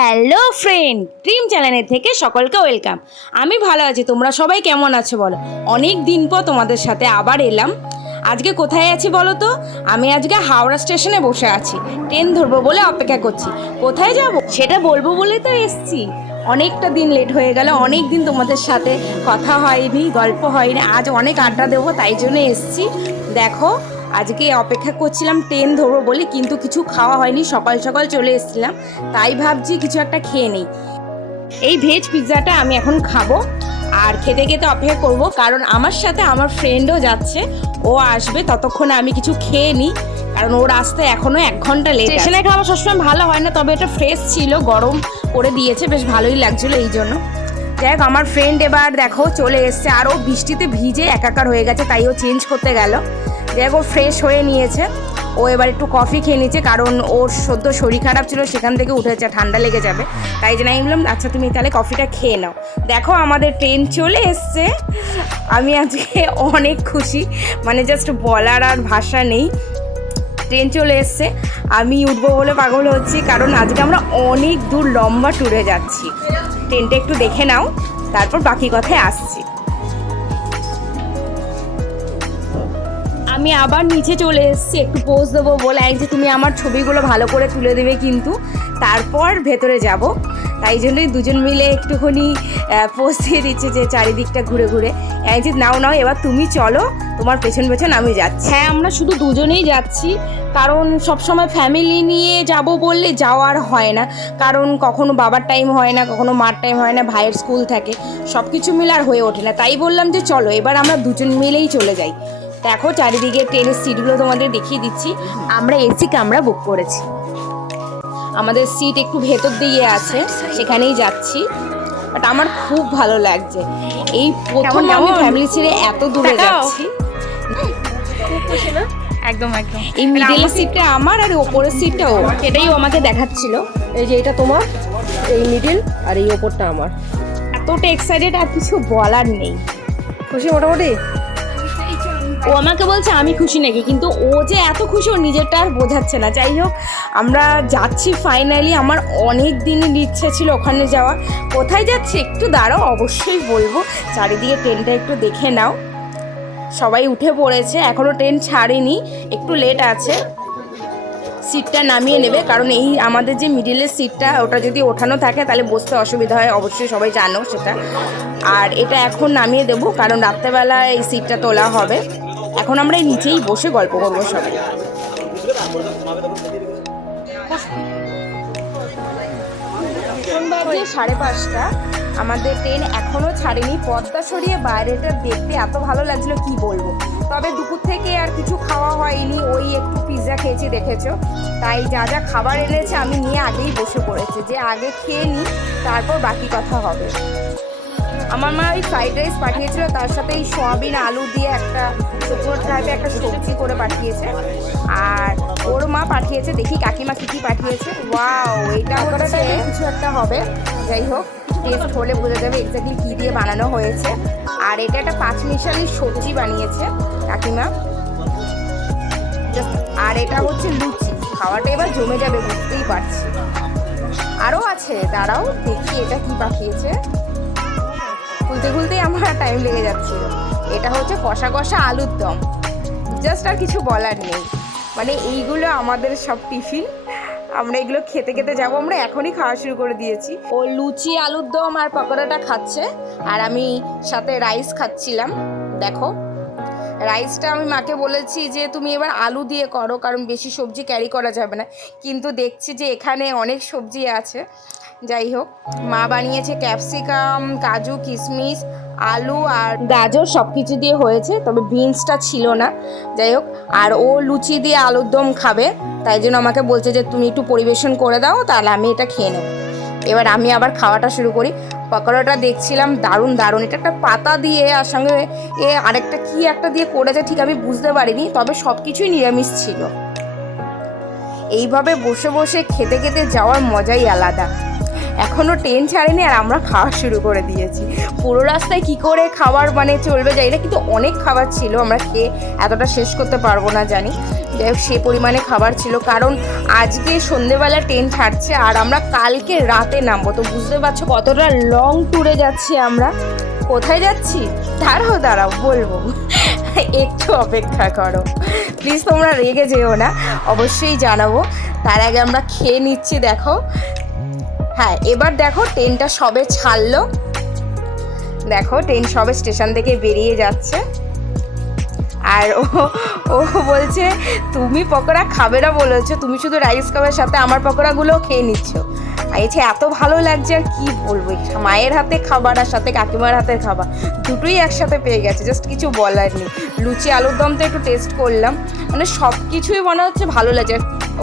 Hello friend, dream channel থেকে সকলকে welcome. আমি ভালো আছি, তোমরা সবাই কেমন আছো বলো? অনেক দিন পর তোমাদের সাথে আবার এলাম। আজকে কোথায় আছি বলো তো? আমি আজকে হাওড়া স্টেশনে বসে আছি, ট্রেন ধরবো বলে অপেক্ষা করছি। কোথায় যাব সেটা বলবো বলেই তো এসছি। অনেকটা দিন লেট হয়ে গেল, অনেক দিন তোমাদের সাথে কথা হয়নি, গল্প হয়নি। আজ অনেক আড্ডা দেবো, তাই জন্য এসছি। দেখো, আজকে অপেক্ষা করছিলাম ট্রেন ধরবো বলে, কিন্তু কিছু খাওয়া হয়নি। সকাল সকাল চলে এসেছিলাম, তাই ভাবছি কিছু একটা খেয়ে নেই। এই ভেজ পিৎজাটা আমি এখন খাবো আর খেতে খেতে অপেক্ষা করব, কারণ আমার সাথে আমার ফ্রেন্ডও যাচ্ছে, ও আসবে। ততক্ষণে আমি কিছু খেয়ে নিই, কারণ ওর আসতে এখনও 1 ঘন্টা লেট। স্টেশনে খাওয়া সবসময় ভালো হয় না, তবে এটা ফ্রেশ ছিল, গরম করে দিয়েছে, বেশ ভালোই লাগছিলো এই জন্য। দেখ, আমার ফ্রেন্ড এবার দেখো চলে এসছে, আর ও বৃষ্টিতে ভিজে একাকার হয়ে গেছে, তাই ও চেঞ্জ করতে গেল। দেখ, ও ফ্রেশ হয়ে নিয়েছে। ও এবার একটু কফি খেয়ে নিচ্ছে, কারণ ওর সদ্য শরীর খারাপ ছিল, সেখান থেকে উঠেছে, ঠান্ডা লেগে যাবে। তাই জন্য আমি বললাম আচ্ছা তুমি তাহলে কফিটা খেয়ে নাও। দেখো, আমাদের ট্রেন চলে এসছে। আমি আজকে অনেক খুশি, মানে জাস্ট বলার আর ভাষা নেই। ট্রেন চলে এসছে, আমি উঠবো বলে পাগল হচ্ছি, কারণ আজকে আমরা অনেক দূর লম্বা ট্যুরে যাচ্ছি। ট্রেনটা একটু দেখে নাও, তারপর বাকি কথায় আসছি। আমি আবার নিচে চলে এসেছি একটু পোজ দেবো বলে, যে তুমি আমার ছবিগুলো ভালো করে তুলে দেবে কিন্তু, তারপর ভেতরে যাব। তাই জন্যই দুজন মিলে একটুখানি পোজ দিয়ে দিচ্ছে, যে চারিদিকটা ঘুরে ঘুরে। যে নাও নাও, এবার তুমি চলো, তোমার পেছন পেছন আমি যাচ্ছি। হ্যাঁ, আমরা শুধু দুজনেই যাচ্ছি, কারণ সবসময় ফ্যামিলি নিয়ে যাব বললে যাওয়ার হয় না, কারণ কখনো বাবার টাইম হয় না, কখনো মার টাইম হয় না, ভাইয়ের স্কুল থাকে, সব কিছু মিলে আর হয়ে ওঠে না। তাই বললাম যে চলো এবার আমরা দুজন মিলেই চলে যাই। দেখো, চারিদিকে ট্রেনের সিটগুলো তোমাদের দেখিয়ে দিচ্ছি। আমরা এসি কামরা বুক করেছি, আমাদের সিট একটু ভেতর দিয়ে আছে, সেখানেই যাচ্ছি। বাট আমার খুব ভালো লাগছে, এই প্রথম আমি ফ্যামিলি ছেড়ে এত দূরে যাচ্ছি। একদম একদম এই মিডলের সিটটা আমার, আর ওপরের সিটটা ও, এটাই ও আমাকে দেখাচ্ছিল। এই যে এটা তোমার, এই মিডিল, আর এই ওপরটা আমার। এতটা এক্সাইটেড, আর কিছু বলার নেই। খুশি মোটামুটি? ও আমাকে বলছে আমি খুশি নাকি, কিন্তু ও যে এত খুশি ও নিজেরটা আর বোঝাচ্ছে না। যাই হোক, আমরা যাচ্ছি ফাইনালি। আমার অনেক দিনের ইচ্ছে ছিল ওখানে যাওয়া। কোথায় যাচ্ছি একটু দাঁড়াও, অবশ্যই বলবো। চারিদিকে ট্রেনটা একটু দেখে নাও, সবাই উঠে পড়েছে, এখনও ট্রেন ছাড়েনি, একটু লেট আছে। সিটটা নামিয়ে নেবে, কারণ এই আমাদের যে মিডিলের সিটটা, ওটা যদি ওঠানো থাকে তাহলে বসতে অসুবিধা হয়, অবশ্যই সবাই জানো সেটা। আর এটা এখন নামিয়ে দেবো, কারণ রাত্রেবেলা এই সিটটা তোলা হবে। এখন আমরা এই নিচেই বসে গল্প করবো সবাই। বাজে 5:30, আমাদের ট্রেন এখনও ছাড়েনি। পথটা সরিয়ে বাইরেটা দেখতে এত ভালো লাগছিল কি বলবো। তবে দুপুর থেকে আর কিছু খাওয়া হয়নি, ওই একটু পিৎজা খেয়েছি দেখেছো। তাই যা যা খাবার এনেছে আমি নিয়ে আগেই বসে পড়েছি, যে আগে খেয়ে নিই, তারপর বাকি কথা হবে। আমার মা ওই ফ্রাইড রাইস পাঠিয়েছিল, তার সাথে এই সয়াবিন আলু দিয়ে একটা শুকনো টাইপের একটা সবজি করে পাঠিয়েছে। আর ওর মা পাঠিয়েছে, দেখি কাকিমা কী কী পাঠিয়েছে। ওয়াও, এটা হচ্ছে কিছু একটা হবে। যাই হোক, টেস্ট হলে বোঝা যাবে এক্স্যাক্টলি কী দিয়ে বানানো হয়েছে। আর এটা একটা 5 মিশালি সবজি বানিয়েছে কাকিমা। আর এটা হচ্ছে লুচি। খাওয়াটা এবার জমে যাবে, বুঝতেই পারছি। আরও আছে, দাঁড়াও দেখি এটা কি পাঠিয়েছে। খুলতে খুলতেই আমার টাইম লেগে যাচ্ছিল। এটা হচ্ছে কষা কষা আলুর দম। জাস্ট আর কিছু বলার নেই, মানে এইগুলো আমাদের সব টিফিন। আমরা এগুলো খেতে খেতে যাবো, আমরা এখনই খাওয়া শুরু করে দিয়েছি। ও লুচি আলুর দম আর পকোড়াটা খাচ্ছে, আর আমি সাথে রাইস খাচ্ছিলাম। দেখো, রাইসটা আমি মাকে বলেছি যে তুমি এবার আলু দিয়ে করো, কারণ বেশি সবজি ক্যারি করা যাবে না, কিন্তু দেখছি যে এখানে অনেক সবজি আছে। যাই হোক, মা বানিয়েছে ক্যাপসিকাম, কাজু, কিশমিশ, আলু আর গাজর, সব কিছু দিয়ে হয়েছে, তবে বিনসটা ছিল না। যাই হোক, আর ও লুচি দিয়ে আলুর দম খাবে, তাই জন্য আমাকে বলছে যে তুমি একটু পরিবেশন করে দাও, তাহলে আমি এটা খেয়ে নেব। এবার আমি আবার খাওয়াটা শুরু করি। পকোড়াটা দেখছিলাম, দারুণ দারুণ। এটা একটা পাতা দিয়ে, আর সঙ্গে আরেকটা কি একটা দিয়ে করেছে, ঠিক আমি বুঝতে পারিনি, তবে সব কিছুই নিরামিষ ছিল। এইভাবে বসে বসে খেতে খেতে যাওয়ার মজাই আলাদা। এখনও ট্রেন ছাড়েনি, আর আমরা খাওয়া শুরু করে দিয়েছি। পুরো রাস্তায় কি করে খাবার মানে চলবে জানি না, কিন্তু অনেক খাবার ছিল, আমরা খেয়ে এতটা শেষ করতে পারবো না জানি। যাই হোক সে পরিমাণে খাবার ছিল, কারণ আজকে সন্ধেবেলা ট্রেন ছাড়ছে আর আমরা কালকে রাতে নামবো। তো বুঝতে পারছো কতটা লং ট্যুরে যাচ্ছি আমরা। কোথায় যাচ্ছি দাঁড়াও বলবো, একটু অপেক্ষা করো প্লিজ, তোমরা রেগে যেও না, অবশ্যই জানাবো। তার আগে আমরা খেয়ে নিচ্ছি। দেখো, হ্যাঁ এবার দেখো ট্রেনটা সবে ছাড়লো, দেখো ট্রেন সবে স্টেশন থেকে বেরিয়ে যাচ্ছে। আর ও বলছে তুমি পকোড়া খাবে না বলেছো, তুমি শুধু রাইস খাবার সাথে আমার পকোড়াগুলোও খেয়ে নিচ্ছ। আইছে এত ভালো লাগছে আর কি বলবো, মায়ের হাতে খাবার আর সাথে কাকিমার হাতের খাবার দুটোই একসাথে পেয়ে গেছে, জাস্ট কিছু বলার নেই। লুচি আলুর দম তো একটু টেস্ট করলাম, মানে সব কিছুই মনে হচ্ছে ভালো লাগছে।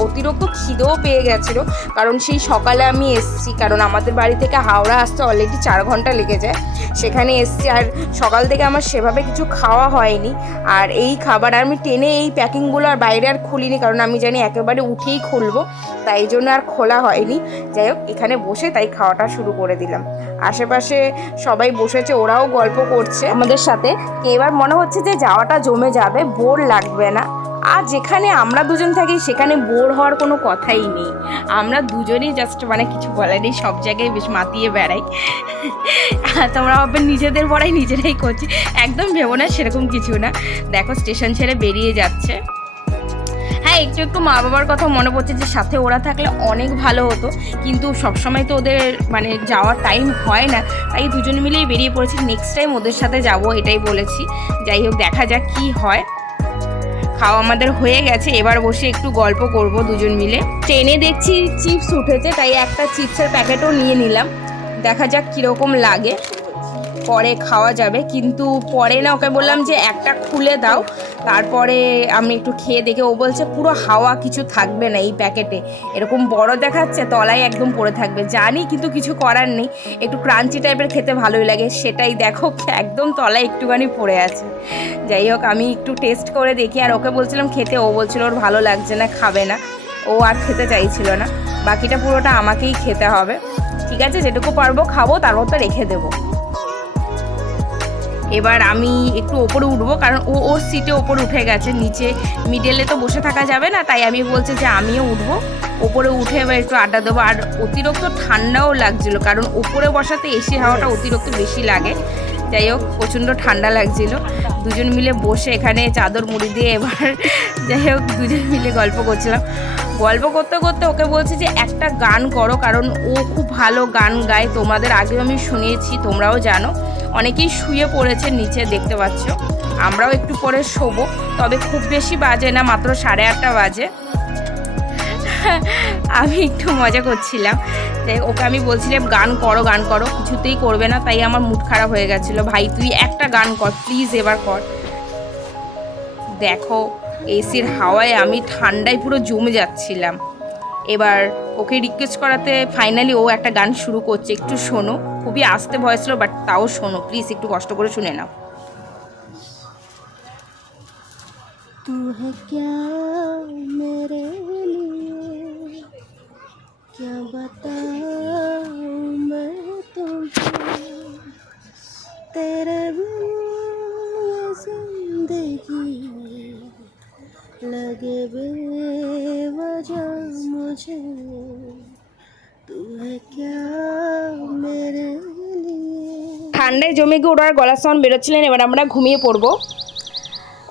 অতিরিক্ত খিদেও পেয়ে গেছিলো, কারণ সেই সকালে আমি এসছি, কারণ আমাদের বাড়ি থেকে হাওড়া আসতে অলরেডি 4 ঘন্টা লেগে যায়। সেখানে এসছি আর সকাল থেকে আমার সেভাবে কিছু খাওয়া হয়নি। আর এই খাবার আমি টেনে এই প্যাকিংগুলো আর বাইরে আর খুলিনি, কারণ আমি জানি একেবারে উঠেই খুলবো, তাই জন্য আর খোলা হয়নি। যাই হোক এখানে বসে তাই খাওয়াটা শুরু করে দিলাম। আশেপাশে সবাই বসেছে, ওরাও গল্প করছে আমাদের সাথে। এবার মনে হচ্ছে যে যাওয়াটা জমে যাবে, বোর লাগবে না। আর যেখানে আমরা দুজন থাকি সেখানে বোর হওয়ার কোনো কথাই নেই। আমরা দুজনেই জাস্ট মানে কিছু বলার নেই, সব জায়গায় বেশ মাতিয়ে বেড়াই। তোমরা ভাববে নিজেদের পড়াই নিজেরাই করছি, একদম ভেবো না, সেরকম কিছু না। দেখো স্টেশন ছেড়ে বেরিয়ে যাচ্ছে। হ্যাঁ একটু একটু মা বাবার কথা মনে পড়ছে, যে সাথে ওরা থাকলে অনেক ভালো হতো, কিন্তু সবসময় তো ওদের মানে যাওয়ার টাইম হয় না, তাই দুজন মিলেই বেরিয়ে পড়েছি। নেক্সট টাইম ওদের সাথে যাব এটাই বলেছি। যাই হোক দেখা যাক কী হয়। খাওয়া আমাদের হয়ে গেছে, এবার বসে একটু গল্প করব দুজন মিলে। ট্রেনে দেখছি চিপস উঠেছে, তাই একটা চিপসের প্যাকেটও নিয়ে নিলাম, দেখা যাক কীরকম লাগে, পরে খাওয়া যাবে। কিন্তু পরে না ওকে বললাম যে একটা খুলে দাও, তারপরে আমি একটু খেয়ে দেখে। ও বলছে পুরো হাওয়া কিছু থাকবে না এই প্যাকেটে, এরকম বড় দেখাচ্ছে, তলায় একদম পড়ে থাকবে। জানি কিন্তু কিছু করার নেই, একটু ক্রাঞ্চি টাইপের খেতে ভালোই লাগে, সেটাই দেখো একদম তলায় একটুখানি পড়ে আছে। যাই হোক আমি একটু টেস্ট করে দেখি, আর ওকে বলছিলাম খেতে, ও বলছিল ওর ভালো লাগছে না, খাবে না, ও আর খেতে চাইছিল না। বাকিটা পুরোটা আমাকেই খেতে হবে। ঠিক আছে যেটুকু পারবো খাবো, তারপর তো রেখে দেবো। এবার আমি একটু ওপরে উঠবো, কারণ ও ওর সিটে ওপরে উঠে গেছে, নিচে মিডলে তো বসে থাকা যাবে না, তাই আমি বলছি যে আমিও উঠবো। ওপরে উঠে এবার একটু আড্ডা দেবো। আর অতিরিক্ত ঠান্ডাও লাগছিলো, কারণ ওপরে বসাতে এসি হাওয়াটা অতিরিক্ত বেশি লাগে। যাই হোক প্রচণ্ড ঠান্ডা লাগছিলো। দুজন মিলে বসে এখানে চাদর মুড়ি দিয়ে এবার যাই হোক দুজন মিলে গল্প করছিলাম। গল্প করতে করতে ওকে বলছি যে একটা গান করো, কারণ ও খুব ভালো গান গায়, তোমাদের আগেও আমি শুনিয়েছি, তোমরাও জানো। অনেকেই শুয়ে পড়েছে নিচে, দেখতে পাচ্ছ। আমরাও একটু পরে শোবো, তবে খুব বেশি বাজে না, মাত্র 8:30 বাজে। আমি একটু মজা করছিলাম। দেখ ওকে আমি বলছিলাম গান করো, কিছুতেই করবে না, তাই আমার মুড খারাপ হয়ে গেছিলো। ভাই তুই একটা গান কর প্লিজ, এবার কর। দেখো এসির হাওয়ায় আমি ঠান্ডায় পুরো জমে যাচ্ছিলাম। এবার ওকে রিকোয়েস্ট করাতে ফাইনালি ও একটা গান শুরু করছে, একটু শোনো। খুবই আস্তে ভয়েস ছিল, বাট তাও শোনো প্লিজ, একটু কষ্ট করে শুনে নাও। तू है क्या मेरे लिए, क्या बताऊं मैं तुझे, तेरे बिन ये जिंदगी लगे बेवजह मुझे, तू है क्या मेरे लिए। ঠান্ডায় জমে গিয়ে ওরা গলার সাউন্ড বেরোচ্ছিলেন। এবার আমরা ঘুমিয়ে পড়বো।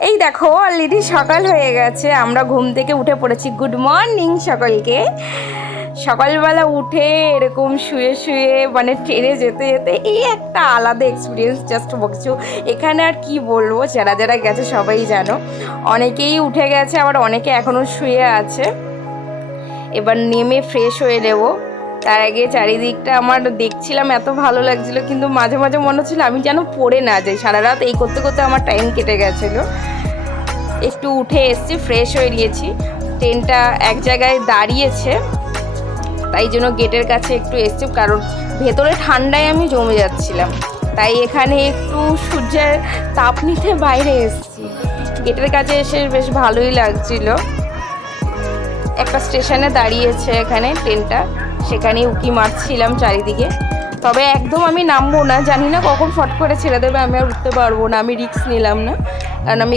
এই দেখো অলরেডি সকাল হয়ে গেছে, আমরা ঘুম থেকে উঠে পড়েছি। গুড মর্নিং সকলকে। সকালবেলা উঠে এরকম শুয়ে শুয়ে মানে ট্রেনে যেতে যেতে এই একটা আলাদা এক্সপিরিয়েন্স, জাস্ট বলছো। এখানে আর কি বলবো, যারা যারা গেছে সবাই জানো। অনেকেই উঠে গেছে, আবার অনেকে এখনও শুয়ে আছে। এবার নেমে ফ্রেশ হয়ে নেবো। তার আগে চারিদিকটা আমার দেখছিলাম, এত ভালো লাগছিলো, কিন্তু মাঝে মাঝে মনে হচ্ছিল আমি যেন পড়ে না যাই। সারা রাত এই করতে করতে আমার টাইম কেটে গেছিলো। একটু উঠে এসছি, ফ্রেশ হয়ে নিয়েছি। ট্রেনটা এক জায়গায় দাঁড়িয়েছে, তাই জন্য গেটের কাছে একটু এসছি, কারণ ভেতরে ঠান্ডায় আমি জমে যাচ্ছিলাম, তাই এখানে একটু সূর্যের তাপ নিতে বাইরে এসছি। গেটের কাছে এসে বেশ ভালোই লাগছিল। একটা স্টেশনে দাঁড়িয়েছে এখানে ট্রেনটা, সেখানেই উঁকি মারছিলাম চারিদিকে। তবে একদম আমি নামবো না, জানি না কখন ফট করে ছেড়ে দেবে, আমি আর উঠতে পারবো না। আমি রিস্ক নিলাম না,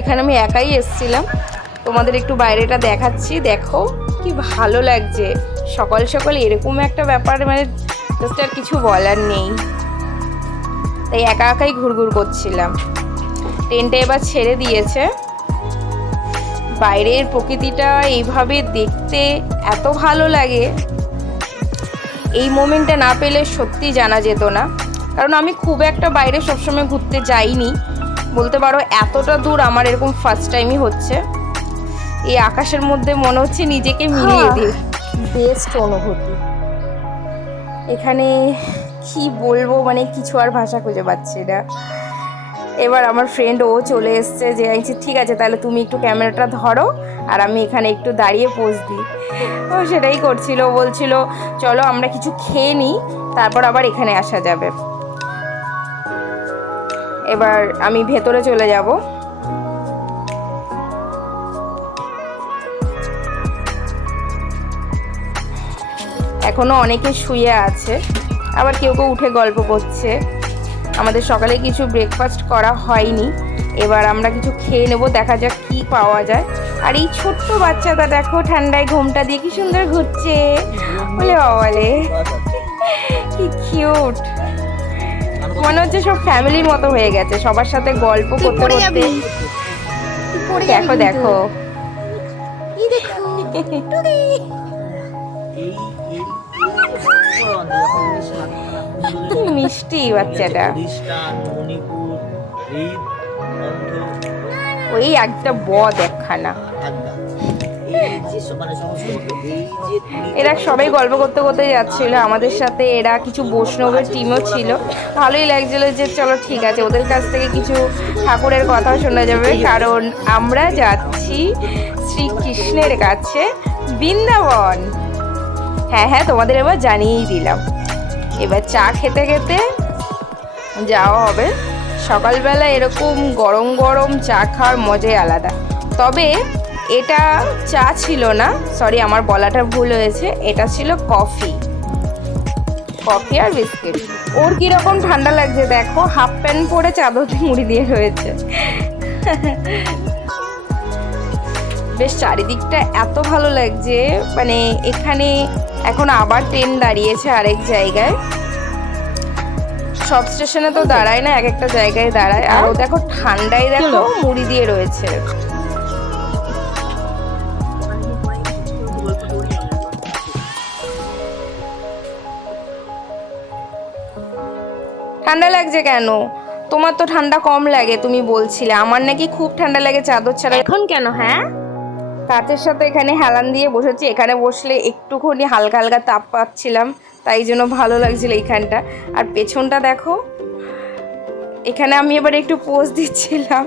কারণ আমি একাই এসেছিলাম। তোমাদের একটু বাইরেটা দেখাচ্ছি, দেখো কি ভালো লাগছে। সকাল সকাল এরকম একটা ব্যাপার, মানে জাস্ট আর কিছু বলার নেই। তাই একা একাই ঘুরঘুর করছিলাম। ট্রেনটা এবার ছেড়ে দিয়েছে। বাইরের প্রকৃতিটা এইভাবে দেখতে এত ভালো লাগে, এই মোমেন্টটা না পেলে সত্যি জানা যেত না। কারণ আমি খুব একটা বাইরে সবসময় ঘুরতে যাইনি বলতে পারো, এতটা দূর আমার এরকম ফার্স্ট টাইমই হচ্ছে। এই আকাশের মধ্যে মনে হচ্ছে নিজেকে মিলিয়ে দিই। বেস্ট অনুভূতি। এখানে কি বলবো, মানে কিছু আর ভাষা খুঁজে পাচ্ছি না। এবার আমার ফ্রেন্ড ও চলে এসছে, যে আমি ঠিক আছে তাহলে তুমি একটু ক্যামেরাটা ধরো আর আমি এখানে একটু দাঁড়িয়ে পোজ দিই। ও সেটাই করছিল, বলছিল চলো আমরা কিছু খেয়ে নিই তারপর আবার এখানে আসা যাবে। এবার আমি ভেতরে চলে যাব। এখনো অনেকে শুয়ে আছে, আবার কেউ কেউ উঠে গল্প করছে। আমাদের সকালে কিছু ব্রেকফাস্ট করা হয়নি, এবার আমরা কিছু খেয়ে নেব, দেখা যাক কি পাওয়া যায়। আর এই ছোট্ট বাচ্চাটা দেখো ঠান্ডায় ঘোমটা দিয়ে কি সুন্দর ঘুরছে, বলে বাবালে কি কিউট। মনে হচ্ছে সব ফ্যামিলির মতো হয়ে গেছে, সবার সাথে গল্প করতে করতে। দেখো দেখো কি মিষ্টি বাচ্চাটা। ওই একটা বদ একখানা। এরা সবাই গল্প করতে করতে যাচ্ছিল আমাদের সাথে। এরা কিছু বৈষ্ণবের টিমও ছিল, ভালোই লাগছিল যে চলো ঠিক আছে ওদের কাছ থেকে কিছু ঠাকুরের কথা শোনা যাবে। কারণ আমরা যাচ্ছি শ্রীকৃষ্ণের কাছে, বৃন্দাবন। হ্যাঁ হ্যাঁ, তোমাদের এবার জানিয়েই দিলাম। এবার চা খেতে খেতে যাওয়া হবে। সকালবেলা এরকম গরম গরম চা খাওয়ার মজাই আলাদা। তবে এটা চা ছিল না, সরি আমার বলাটা ভুল হয়েছে, এটা ছিল কফি। কফি আর বিস্কিট। ওর কীরকম ঠান্ডা লাগছে দেখো, হাফ প্যান্ট পরে চাদর মুড়ি দিয়ে রয়েছে। বেশ চারিদিকটা এত ভালো লাগছে, মানে এখানে এখন আবার ট্রেন দাঁড়িয়েছে আরেক জায়গায়। সব স্টেশনে তো দাঁড়ায় না, এক একটা জায়গায় দাঁড়ায়। আর ও দেখো ঠান্ডায় দেখো মুড়ি দিয়ে রয়েছে। ঠান্ডা লাগছে কেন? তোমার তো ঠান্ডা কম লাগে তুমি বলছিলে, আমার নাকি খুব ঠান্ডা লাগে চাদর ছাড়া। এখন কেন? হ্যাঁ, কাচের সাথে এখানে হেলান দিয়ে বসেছি, এখানে বসলে একটুখানি হালকা হালকা তাপ পাচ্ছিলাম, তাই জন্য ভালো লাগছিল এইখানটা। আর পেছনটা দেখো, এখানে আমি এবার একটু পোজ দিচ্ছিলাম।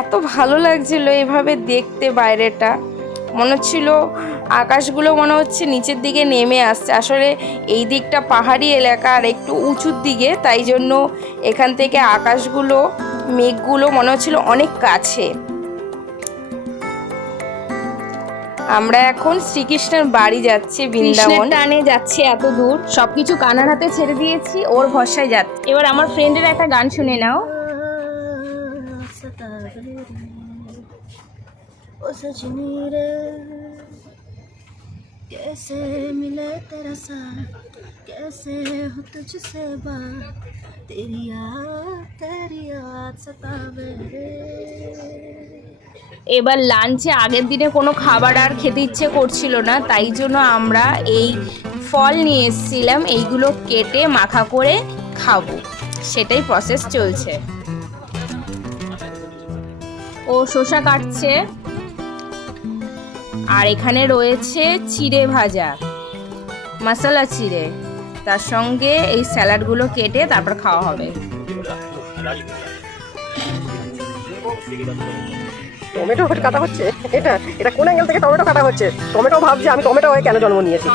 এত ভালো লাগছিল এভাবে দেখতে বাইরেটা। মনে হচ্ছিল আকাশগুলো মনে হচ্ছে নিচের দিকে নেমে আসছে। আসলে এই দিকটা পাহাড়ি এলাকা আর একটু উঁচুর দিকে, তাই জন্য এখান থেকে আকাশগুলো মেঘগুলো মনে হচ্ছিল অনেক কাছে। আমরা এখন শ্রীকৃষ্ণের বাড়ি যাচ্ছি, বৃন্দাবন টানে যাচ্ছে এত দূর, সবকিছু কানার হাতে ছেড়ে দিয়েছি, ওর ভরসায় যাচ্ছি। এবার আমার ফ্রেন্ডের একটা গান শুনে নাও। ओ सजनी रे कैसे मिले तेरा साथ, कैसे हो तुझसे बात, तेरी याद सतावे रे। এবার লাঞ্চে আগের দিনে কোনো খাবার আর খেতে ইচ্ছে করছিল না, তাই জন্য আমরা এই ফল নিয়ে এসেছিলাম, এইগুলো কেটে মাখা করে খাবো, সেটাই প্রসেস চলছে। ও শসা কাটছে, আর এখানে রয়েছে চিড়ে ভাজা, মশলা চিড়ে, তার সঙ্গে এই স্যালাডগুলো কেটে তারপর খাওয়া হবে। টমেটো কাটা হচ্ছে। এটা এটা কোন অ্যাঙ্গেল থেকে টমেটো কাটা হচ্ছে? টমেটো ভাবছে আমি টমেটো হয়ে কেন জন্ম নিয়েছি।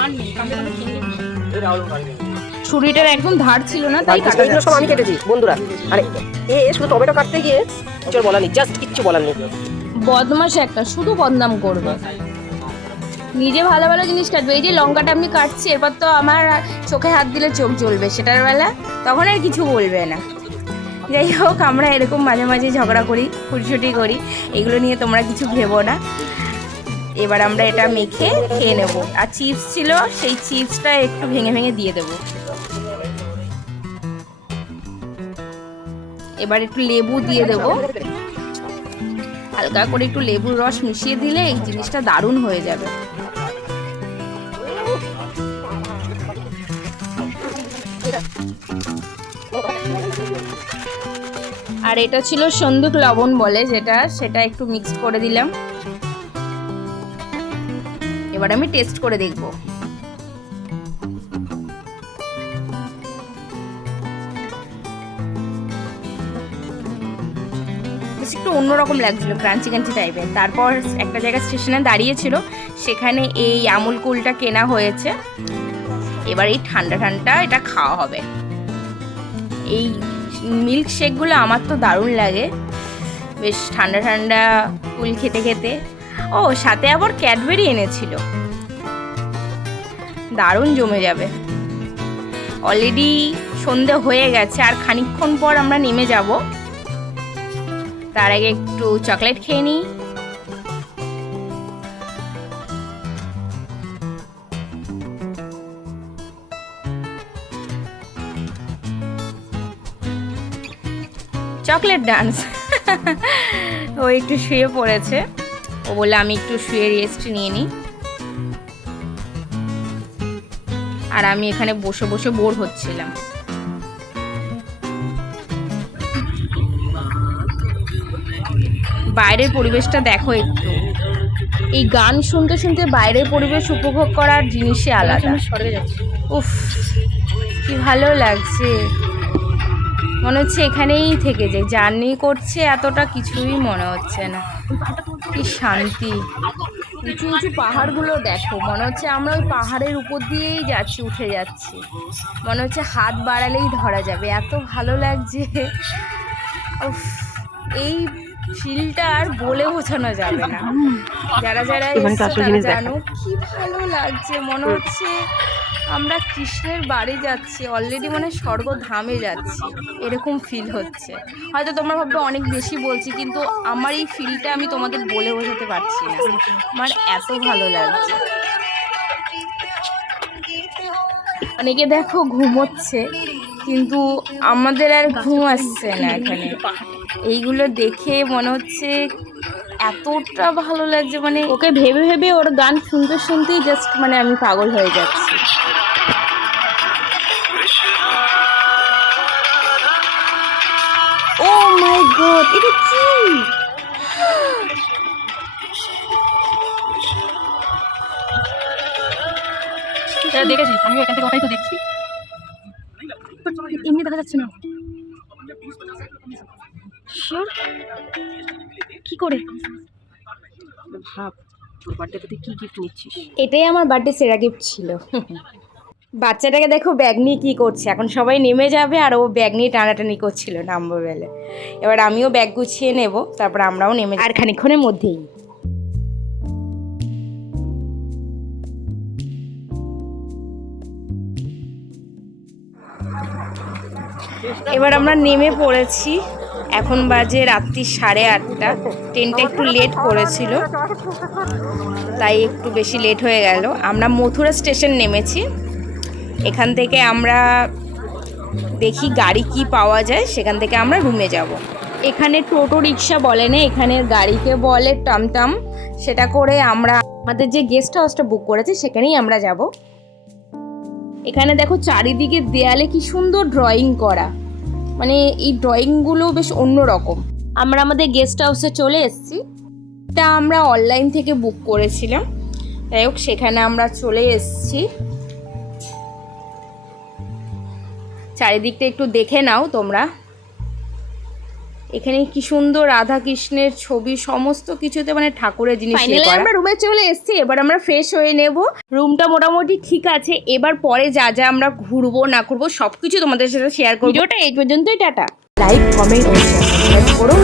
ছুরিটার একদম ধার ছিল না, তাই কাটা এইগুলো সব আমি কেটেছি বন্ধুরা। আরে এ শুধু টমেটো কাটতে গিয়ে কিছু বলার নেই, জাস্ট কিচ্ছু বলার নেই। বদমাশ একটা, শুধু বদনাম করবে। নিজে ভালো ভালো জিনিস কাটবে। এই যে লঙ্কাটা আমি কাটছি, এরপর তো আমার চোখে হাত দিলে চোখ জ্বলবে, সেটার বেলা তখন আর কিছু বলবে না। যাই হোক, আমরা এরকম মাঝে মাঝে ঝগড়া করি, খুঁটিছুটি করি, এগুলো নিয়ে তোমরা কিছু ভেবো না। এবার আমরা এটা মেখে খেয়ে নেব। আর চিপস ছিল, সেই চিপসটা একটু ভেঙে ভেঙে দিয়ে দেবো। এবার একটু লেবু দিয়ে দেবো, হালকা করে একটু লেবুর রস মিশিয়ে দিলে এই জিনিসটা দারুণ হয়ে যাবে। আর এটা ছিল সন্দুক লবণ বলে যেটা, সেটা একটু মিক্স করে দিলাম। এবার আমি টেস্ট করে দেখব। একটু অন্যরকম লাগছিল, ক্রাঞ্চি ক্রাঞ্চি টাইপের। তারপর একটা জায়গায় স্টেশনে দাঁড়িয়েছিল, সেখানে এই আমুল কুলটা কেনা হয়েছে। এবার এই ঠান্ডা ঠান্ডা এটা খাওয়া হবে। এই মিল্ক শেকগুলো আমার তো দারুণ লাগে, বেশ ঠান্ডা ঠান্ডা কুল খেতে খেতে। ও সাথে আবার ক্যাডবেরি এনেছিল, দারুণ জমে যাবে। অলরেডি সন্ধে হয়ে গেছে, আর খানিকক্ষণ পর আমরা নেমে যাব। তার আগে একটু চকলেট খেয়ে নিই। Chocolate dance. ও একটু শুয়ে পড়েছে, ও বললে আমি একটু শুয়ে রেস্ট নিয়ে নিই। আর আমি এখানে বসে বসে বোর হচ্ছিলাম। বাইরের পরিবেশটা দেখো একটু, এই গান শুনতে শুনতে বাইরের পরিবেশ উপভোগ করার জিনিসই আলাদা। উফ, কি ভালো লাগছে, মনে হচ্ছে এখানেই থেকে যাই। জার্নি করছে এতটা কিছুই মনে হচ্ছে না, কি শান্তি। উঁচু উঁচু পাহাড়গুলো দেখো, মনে হচ্ছে আমরা ওই পাহাড়ের উপর দিয়েই যাচ্ছি, উঠে যাচ্ছি। মনে হচ্ছে হাত বাড়ালেই ধরা যাবে, এত ভালো লাগছে। উফ, এই ফিলটা আর বলে বোঝানো যাবে না। যারা যারা এসেছো তারা জানো কি ভালো লাগছে। মনে হচ্ছে আমরা কৃষ্ণের বাড়ি যাচ্ছি, অলরেডি মানে স্বর্গধামে যাচ্ছি, এরকম ফিল হচ্ছে। হয়তো তোমরা ভাববে অনেক বেশি বলছি, কিন্তু আমার এই ফিলটা আমি তোমাদের বলে বোঝাতে পারছি না, আমার এত ভালো লাগছে। অনেকে দেখো ঘুমোচ্ছে, কিন্তু আমাদের আর ঘুম আসছে না এখানে। এইগুলো দেখে মনে হচ্ছে এতটা ভালো লাগছে, মানে ওকে ভেবে ভেবে ওর গান শুনতে শুনতেই জাস্ট মানে আমি পাগল হয়ে যাচ্ছি। ও মাই গড, এটা কি? দেখেছি আমি, এখান থেকে ওটাই তো দেখছি। এমনি দেখা যাচ্ছে না। শিওর? কি করে ভাব, তোর বার্থডেতে তুই কি গিফট নিচ্ছিস? এটাই আমার বার্থডে সেরা গিফট ছিল। বাচ্চাটাকে দেখো ব্যাগ নিয়ে কী করছে, এখন সবাই নেমে যাবে আর ও ব্যাগ নিয়ে টানাটানি করছিল নামবো বেলে। এবার আমিও ব্যাগ গুছিয়ে নেব, তারপর আমরাও নেমে আর খানিকক্ষণের মধ্যেই। এবার আমরা নেমে পড়েছি, এখন বাজে রাত্রি 8:30। ট্রেনটা একটু লেট করেছিল, তাই একটু বেশি লেট হয়ে গেল। আমরা মথুরা স্টেশন নেমেছি, এখান থেকে আমরা দেখি গাড়ি কি পাওয়া যায়, সেখান থেকে আমরা রুমে যাব। এখানে টোটো রিক্সা বলে না, এখানে গাড়িকে বলে টমটম। সেটা করে আমরা আমাদের যে গেস্ট হাউসটা বুক করেছি সেখানেই আমরা যাব। এখানে দেখো চারিদিকে দেয়ালে কি সুন্দর ড্রয়িং করা, মানে এই ড্রয়িংগুলো বেশ অন্যরকম। আমরা আমাদের গেস্ট হাউসে চলে এসেছি, এটা আমরা অনলাইন থেকে বুক করেছিলাম। যাই হোক, সেখানে আমরা চলে এসেছি। চারিদিকটা একটু দেখে নাও তোমরা, এখানে কি সুন্দর রাধা কৃষ্ণের ছবি, সমস্ত কিছুতে মানে ঠাকুরের জিনিস। আমরা রুমে চলে এসেছি, এবার আমরা ফ্রেশ হয়ে নেব। রুমটা মোটামুটি ঠিক আছে, এবার পরে যা যা আমরা ঘুরবো না ঘুরবো সবকিছু তোমাদের সাথে শেয়ার করবো। ভিডিওটা এই পর্যন্তই, টাটা। লাইক, কমেন্ট ও সাবস্ক্রাইব করো।